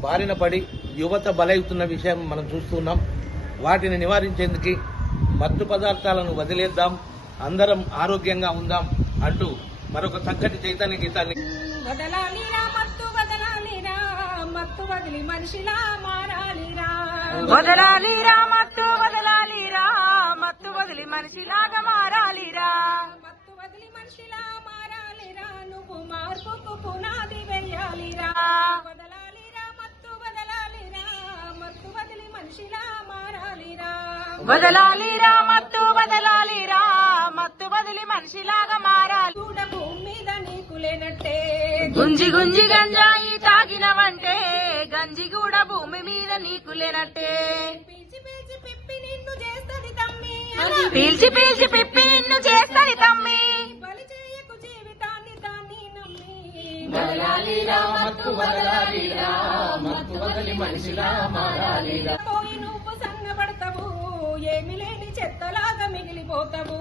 బారిన పడి యువత బలవుతున్న విషయం మనం చూస్తున్నాం వాటిని నివారించేందుకు మత్తు పదార్థాలను వదిలేద్దాం. అందరం ఆరోగ్యంగా ఉందాం అంటూ మరొక చక్కటి చైతన్య గీతాన్ని వదలాలిరా మత్తు వదలాలిరా మత్తు వదలాలిరా మత్తు వదిలి మనిషిలాగా మారాలి. చూడ భూమి మీద నీకు లేనట్టే. గుంజి గుంజి గంజాయి తాగినవంటే గంజి కూడా భూమి మీద నీకు లేనట్టే. పీల్చి పీల్చి పిప్పి నిన్ను చేస్తది తమ్మి. పీల్చి పీల్చి పిప్పి నిన్ను చేస్తది తమ్మి. బలి చేయకు జీవితాన్ని దాన్ని నమ్మి. వదలాలిరా మత్తు వదలాలిరా మత్తు వదలి మనిషిలా మారాలిరా పోయి నువ్వు సన్నబడతావు ఏమి లేని చెత్తలాగా మిగిలిపోతావు.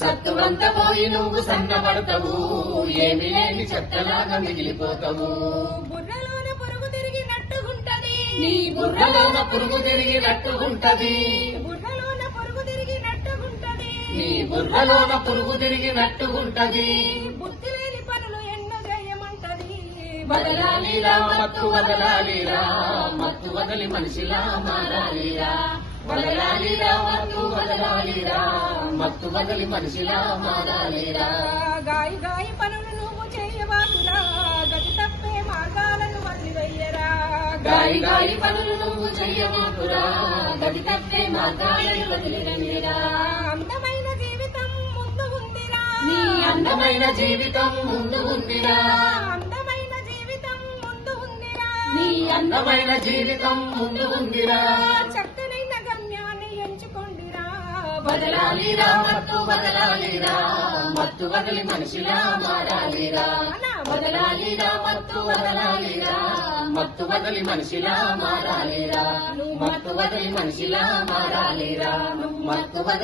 సత్తువంత పోయి నువ్వు సన్నబడతావు ఏమి లేని చెత్తలాగా మిగిలిపోతావు. బుర్రలోన పురుగు తిరిగినట్టుగుంటది. నీ బుర్రలోన పురుగు తిరిగినట్టు ఉంటది బుర్రలోన పురుగు తిరిగినట్టుగుంటది. నీ బుర్రలోన పురుగు తిరిగినట్టు ఉంటది బుద్ధి లేని పనులు ఎన్నో చేయమంటది వదలాలిరా మత్తు వదలాలిరా మత్తు వదలి మనిషిలా మారాలిరా. మత్తు వదలి మనిషిలా మారాలిరా. గాయి గాయి పనులు నువ్వు చేయవాకురా గతి తప్పే మార్గాలను వదిలివెయ్యరా గాయి గాయి పనులు నువ్వు గది తప్పే మార్గాలను అందమైన జీవితం ముందు ఉందిరా. నీ అందమైన జీవితం ముందు ఉందిరా. అందమైన జీవితం ముందు ఉందిరా. నీ అందమైన జీవితం ముందు ఉందిరా. ఎంచుకోండిరా వదలాలిరా మత్తు వదలాలిరా మత్తు బదలి మనిషిలా మారాలిరా. వదలాలిరా మత్తు వదలాలిరా మత్తు బదలి మనిషిలా మారాలిరా. మత్తు బదలి మనిషిలా మారాలిరా మత్తు వదలి